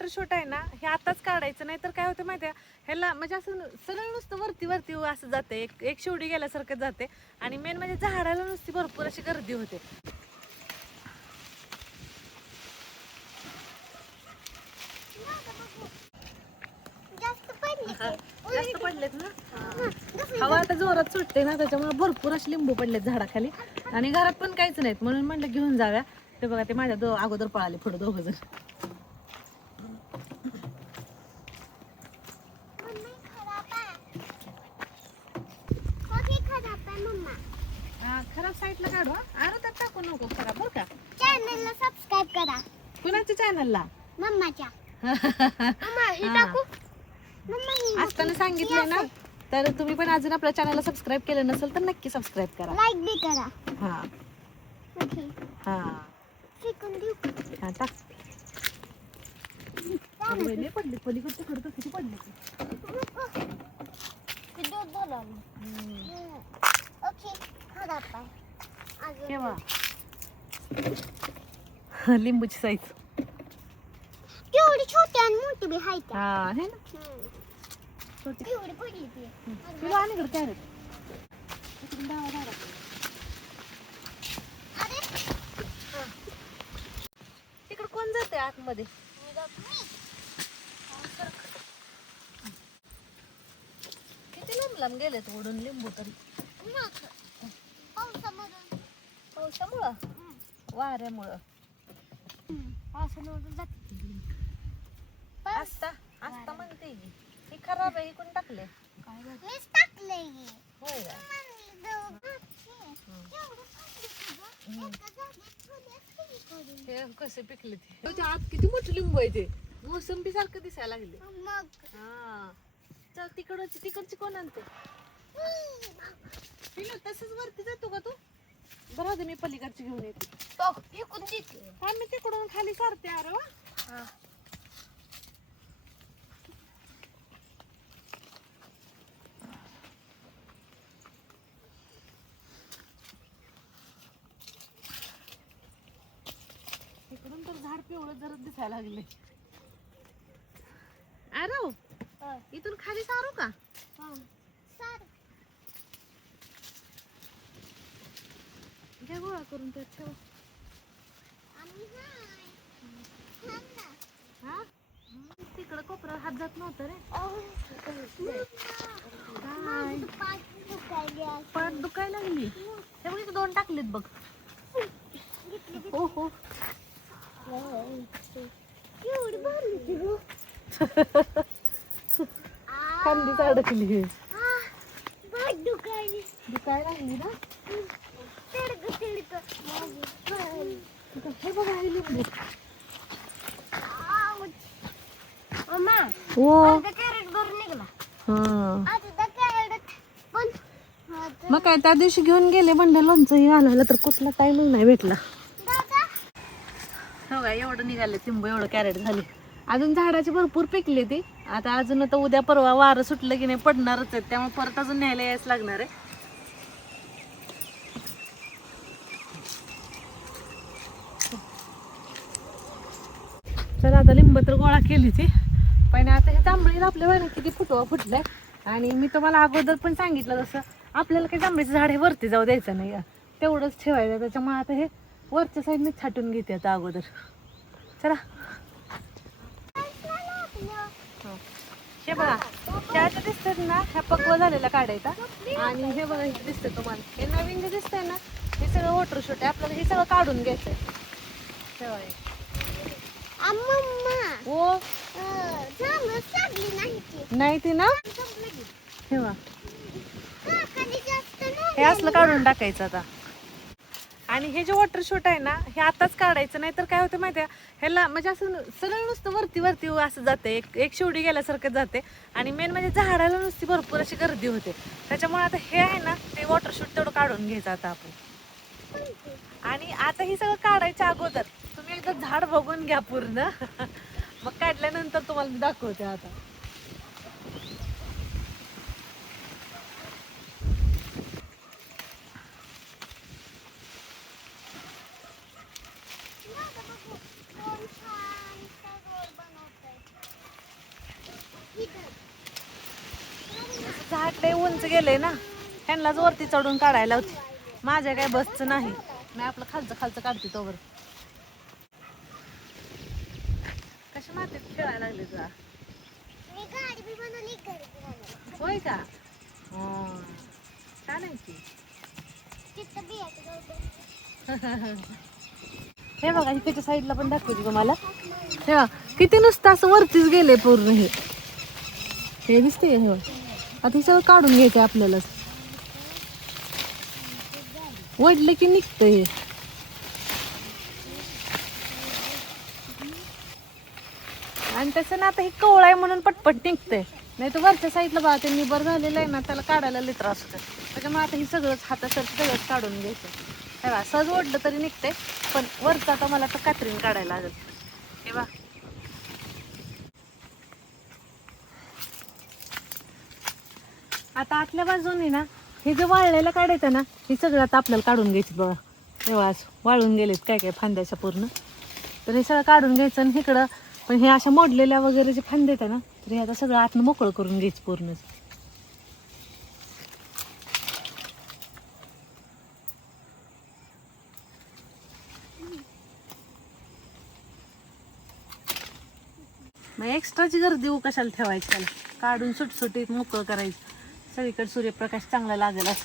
Water shoot आहे ना हे आताच काढायचं, नाही तर काय होतं माहिती आहे ह्याला, म्हणजे असं सरळ नुसतं वरती वरती असं जाते, एक शेवडी गेल्यासारखं जाते. आणि मेन म्हणजे झाडाला नुसती भरपूर अशी गर्दी होते. जास्त पडलेत ना, हवा आता जोरात सुटते ना त्याच्यामुळे भरपूर असे लिंबू पडलेत झाडाखाली. आणि घरात पण काहीच नाहीत म्हणून म्हणलं घेऊन जाव्या. ते बघा ते माझ्या अगोदर पळाले पुढे दोघं जण. खराब साईडला काढू, अरे त्यात टाकू नको खराब बरं का. चॅनलला सबस्क्राइब करा. कुणाच्या चॅनलला? मम्माच्या. मम्मा हे टाकू. मम्मा हे असताना सांगितलंय ना, तर तुम्ही पण अजून आपल्या चॅनलला सबस्क्राईब केलं नसेल तर नक्की सबस्क्राईब करा, लाईक बी करा. हा ओके. हा चिकन देऊ. हा टाक. पडले पलीकडचे खडक किती पडले. व्हिडिओ बोलावलं. ओके. खराब आहे. अजून केव्हा लिंबूची साईज केवढी छोटी आणि मोठी बी आहे त्या. हा आहे ना छोटी. केवढी पडली ती. तुला आणि इकडे कॅरेट तिकडे कोण जाते आतमध्ये. किती लांब लांब गेलेत ओढून लिंबू तरी. पावसामुळं वाऱ्यामुळं आस्ता आस्ता म्हणते की ही खराब आहे, ही कोण टाकले. मीच टाकलंय. होय का? हे कसे पिकले ते आत किती मोठे लिंबू आहे ते. मोसंबी सारखं दिसायला लागले. हा चल तिकडची कोण आणते. तसंच वरती जातो का तू. बरं मी पलीकडची घेऊन येते. हा मी तिकडून खाली सारते. अरे वा. इकडून तर झाड पिवळं जरा दिसायला लागले. अरे इथून खाली सारू का. घ्या गोळा करून त्यात ठेवा. हा तिकडं कोपरा हात जात नव्हतं रे. पाठ दुखायला लागली. ते बघ दोन टाकलेत बघ. हो हो खांदीच अडकली. दुखायला लागली ना. हे बघा हे लिंबू. हो मग काय त्या दिवशी घेऊन गेले म्हणलं लोणचंही घालायला, तर कुठला टाइमच नाही भेटला. हो काय एवढं निघाले लिंबू, एवढं कॅरेट झाले. अजून झाडाची भरपूर पिकली ती. आता अजून आता उद्या परवा वारं सुटलं की नाही पडणारच आहेत, त्यामुळे परत अजून न्यायला यायच लागणार आहे. चला आता लिंब तर गोळा केली ती. पण आता हे जांभळी आपल्या वेळेला किती फुटवा फुटलाय. आणि मी तुम्हाला अगोदर पण सांगितलं तसं आपल्याला काही जांभळीचं झाड हे वरती जाऊ द्यायचं नाही, तेवढंच ठेवायचं. त्याच्यामुळे आता हे वरच्या साईडने छाटून घेते आता अगोदर. चला हे बघा त्या दिसतात ना ह्या पक्व झालेल्या काढायचा. आणि हे बघा हे दिसतं तुम्हाला, हे नवीन जे दिसतंय ना हे सगळं वॉटर शूट आहे. आपल्याला हे सगळं काढून घ्यायचंय. हो नाही ती ना ठेवा. हे असलं काढून टाकायचं आता. आणि हे जे वॉटर शूट आहे ना हे आताच काढायचं, नाही तर काय होतं माहिती आहे ह्याला, म्हणजे असं सरळ नुसतं वरती वरती असं जाते, एक शेवडी गेल्यासारखं जाते. आणि मेन म्हणजे झाडाला नुसती भरपूर अशी गर्दी होते. त्याच्यामुळे आता हे आहे ना ते वॉटर शूट तेवढं काढून घ्यायचं आता आपण. आणि आता हे सगळं काढायच्या अगोदर तुम्ही एकदा झाड बघून घ्या पूर्ण. मग काढल्यानंतर तुम्हाला मी दाखवते आता. लय उंच गेले ना, ह्यांनाच वरती चढून काढायला होती. माझ्या काय बसचं नाही, मी आपलं खालचं खालचं काढते तोवर. कशा मातीत खेळायला लागले तुला? मी गाडी बी बनवली, घरी बी बनवलं. होय का? छान आहे की. तिथं बियाचं गवतं. हे बघा इकडच्या साईडला पण दाखवते तुम्हाला. हे बघा, किती नुसतं असं वरतीच गेले पूर्ण. हे दिसते हे बघा. आता हे सगळं काढून घ्यायचं आपल्याला. वडले की निघतं हे. आणि तसं ना आता हे कवळ आहे म्हणून पटपट निघतंय. नाही तर वरच्या साईडला बघा ते निबर झालेलं आहे ना, त्याला काढायला लई त्रास होतो. त्याच्यामुळे आता हे सगळंच हातासारखं सगळंच काढून घ्यायचं. हे बघा सहज ओढलं तरी निघतंय, पण वरचं आता मला तर कात्रीने काढायला लागेल. हे बघा आता आतल्या बाजूने ना हे जे वाळलेलं काढायचं ना, हे सगळं आता आपल्याला काढून घ्यायचं. बघा तेव्हा वाळून गेलेत काय काय फांद्याच्या पूर्ण, तर हे सगळं काढून घ्यायचं. आणि इकडं पण हे अशा मोडलेल्या वगैरे जे फांदे आहेत ना, तर हे आता सगळं आतनं मोकळं करून घ्यायचं पूर्ण. मग एक्स्ट्राची गर्दी कशाला ठेवायची, त्याला काढून सुटसुटीत मोकळं करायचं. सगळीकडे सूर्यप्रकाश चांगला लागेल असं.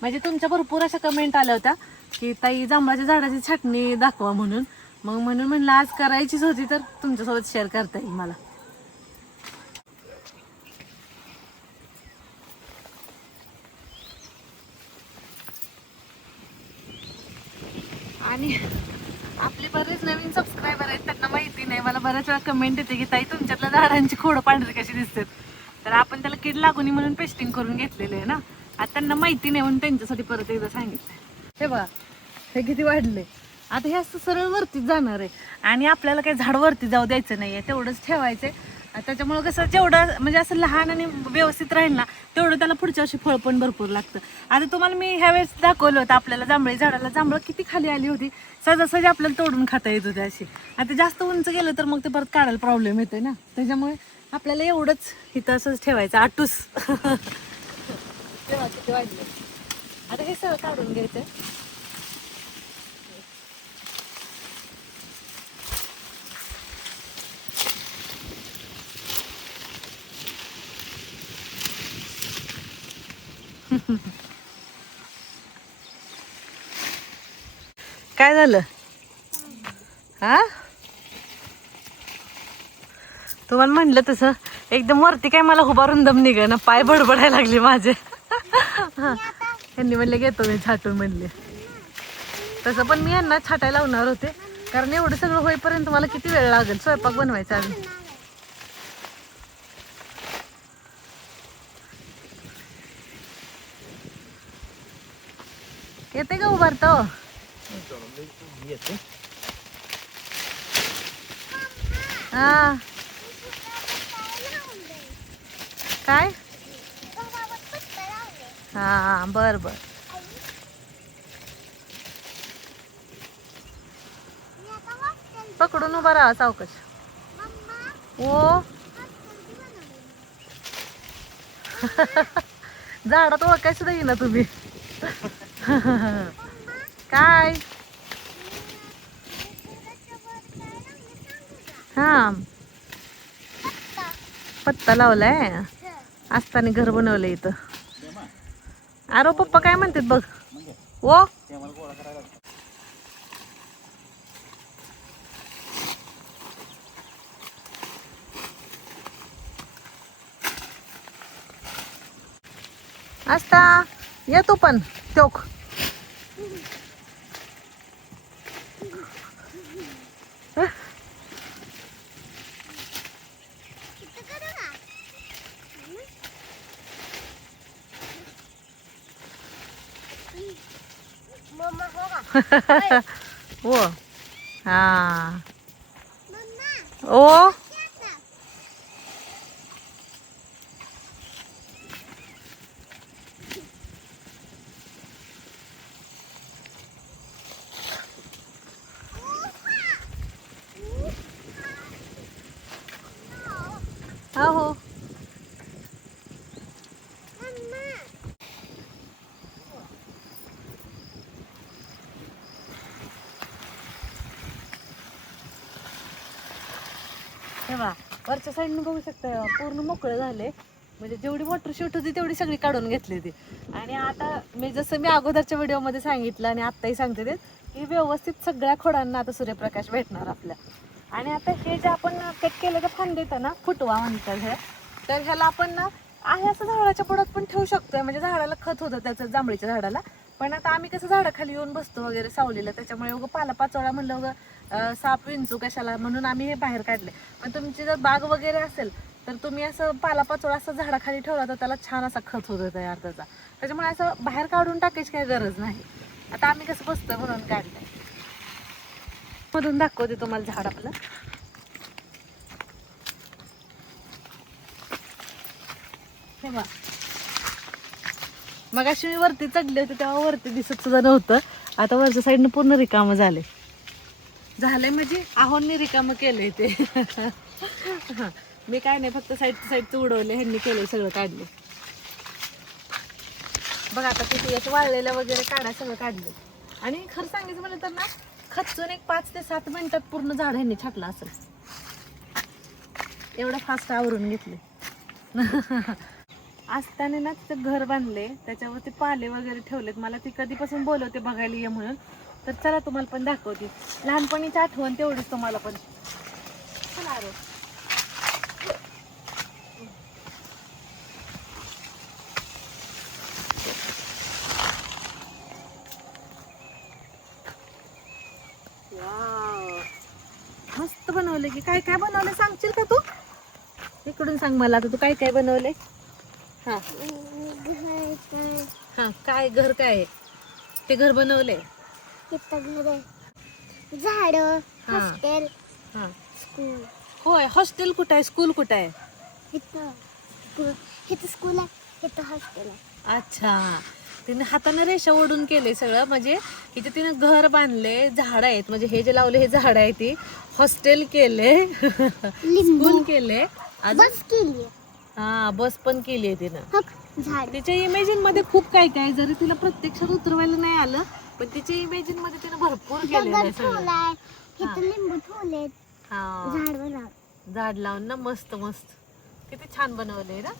म्हणजे तुमच्या भरपूर अशा कमेंट आल्या होत्या की ताई जांभळाच्या झाडाची छाटणी दाखवा म्हणून. मग म्हणून म्हणलं आज करायचीच होती, तर तुमच्यासोबत शेअर करता येईल मला. आणि आपले बरेच नवीन सबस्क्रायबर आहेत, त्यांना माहिती नाही. मला बऱ्याच वेळा कमेंट येते की ताई तुमच्यातल्या झाडांची खोडं पांढरी कशी दिसतात. तर आपण त्याला कीड लागू नये म्हणून पेस्टिंग करून घेतलेलं आहे ना. आता त्यांना माहिती नाही म्हणून त्यांच्यासाठी परत एकदा सांगितलं. हे बघा हे किती वाढले. आता हे असं सरळ वरतीच जाणार आहे. आणि आपल्याला काही झाड वरती जाऊ द्यायचं नाही आहे, तेवढंच ठेवायचं. त्याच्यामुळं कसं जेवढं म्हणजे असं लहान आणि व्यवस्थित राहील ना, तेवढं त्याला पुढच्या वर्षी फळ पण भरपूर लागतं. आता तुम्हाला मी ह्यावेळेस दाखवलं होतं आपल्याला जांभळी झाडाला जांभळं किती खाली आली होती. सहजासहजी आपल्याला तोडून खाता येत होते अशी. आता जास्त उंच गेलं तर मग ते परत काढायला प्रॉब्लेम येतोय ना. त्याच्यामुळे आपल्याला एवढंच इथं असंच ठेवायचं आटूस. तेव्हा किती वाढले. आता हे सगळं काढून घ्यायचं. काय झालं हा? तुम्हाला म्हणलं तसं एकदम वरती काय मला उभारून दम निघ ना, पाय बडबडायला लागले माझे. यांनी म्हणले घेतो मी छाटून म्हणले. तसं पण मी यांना छाटायला लावणार होते, कारण एवढं सगळं होईपर्यंत मला किती वेळ लागेल स्वयंपाक बनवायचा अजून. येते का उभारतो? हा काय? हा बर बर. पकडून उभा राहा सावकाश. ओ झाडात ओळखाय सुद्धा येईना तुम्ही. काय? हा पत्ता लावलाय. असताना घर बनवलं इथं. अरे पप्पा काय म्हणतात बघ. ओ असता येतो पण टोक. ओ हा ओ हो तेव्हा वरच्या साईडनं बघू शकता पूर्ण मोकळं झाले. म्हणजे जेवढी वॉटर शूट होती तेवढी सगळी काढून घेतली होती. आणि आता जसं मी अगोदरच्या व्हिडिओमध्ये सांगितलं आणि आत्ताही सांगते ते की व्यवस्थित सगळ्या खोडांना आता सूर्यप्रकाश भेटणार आपल्या. आणि आता हे जे आपण कट केलं तर फांदे येतं ना, फुटवा म्हणतात हे, तर ह्याला आपण ना आहे असं झाडाच्या बुडात पण ठेवू शकतोय. म्हणजे झाडाला खत होतं त्याचं, जांभळीच्या झाडाला. पण आता आम्ही कसं झाडाखाली येऊन बसतो वगैरे सावलीला, त्याच्यामुळे उगं पालापाचोळा म्हणलं उगं साप विंचू कशाला, म्हणून आम्ही हे बाहेर काढले. पण तुमची जर बाग वगैरे असेल तर तुम्ही असं पालापाचोळा असं झाडाखाली ठेवला तर त्याला छान असा खत होतो तयार त्याचा. त्याच्यामुळे असं बाहेर काढून टाकायची काही गरज नाही. आता आम्ही कसं बसतोय म्हणून काढलंय. मधून दाखवते तुम्हाला झाड आपलं. हे बघा, मगाशी मी वरती चढले होते तेव्हा वरती दिसत सुद्धा नव्हतं. आता वरच्या साईडनं पूर्ण रिकामं झाले म्हणजे आहोंनी रिकामं केलंय ते. मी काय नाही, फक्त साईडचं उडवले, ह्यांनी केले सगळं काढले. बघा आता किती याचं वाळलेलं वगैरे काढा सगळं काढले. आणि खरं सांगायचं म्हणलं तर ना, खचून एक 5 ते 7 मिनिटात पूर्ण झाड ह्यांनी छाटलं असेल. एवढं फास्ट आवरून घेतले. असताना ना तिथं घर बांधले, त्याच्यावरती पाले वगैरे ठेवलेत. मला ती कधीपासून बोलवते बघायला ये म्हणून. तर चला तुम्हाला पण दाखवते. लहानपणीची आठवण तेवढीच तुम्हाला पण. चला आरो. मस्त बनवले की. काय काय बनवले सांगशील का तू? इकडून सांग मला आता, तू काय काय बनवले? हा हा, काय घर काय आहे? ते घर बनवले. झाड, हा. हॉस्टेल, हा. स्कूल. होय, हॉस्टेल कुठं आहे, स्कूल कुठं आहे? इथं स्कूल आहे, इथं हॉस्टेल आहे. अच्छा, तिने हाताने रेषा ओढून केले सगळं. म्हणजे इथे तिने घर बांधले, झाड आहेत, म्हणजे हे जे लावले हे झाड आहे, ती हॉस्टेल केले, स्कूल केले, बस केली. हा बस पण केली आहे तिनं. झाड. तिच्या इमेजिन मध्ये खूप काय काय, जरी तिला प्रत्यक्षात उतरवायला नाही आलं पण तिच्या इमेजिन मध्ये तिने भरपूर केलेलं आहे सगळं. ठेवलाय, इथं लिंबू ठेवलेत. हा, झाड बनव. झाड लावून ना, मस्त मस्त किती छान बनवले ना.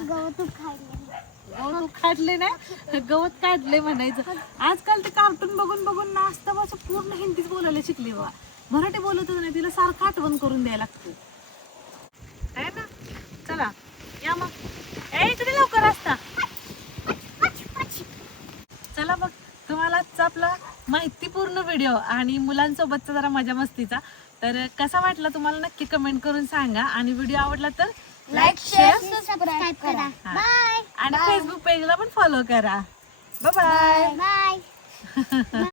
गवत खायला. गवत काढले नाही, गवत काढले म्हणायचं. आजकाल ते कार्टून बघून बघून ना असतं असं पूर्ण हिंदीच बोलायला शिकली बा. मराठी बोलतच नाही, तिला सारखं आठवण करून द्यायला लागते आहे ना. चला या मग, इकडे लवकर असता. चला बघ, तुम्हाला आजचा आपला माहितीपूर्ण व्हिडिओ आणि मुलांसोबतचा जरा मजा मस्तीचा तर कसा वाटला तुम्हाला नक्की कमेंट करून सांगा. आणि व्हिडिओ आवडला तर लाईक, शेअर, सबस्क्राईब करा. बाय. आणि फेसबुक पेजला पण फॉलो करा. Bye bye. बाय.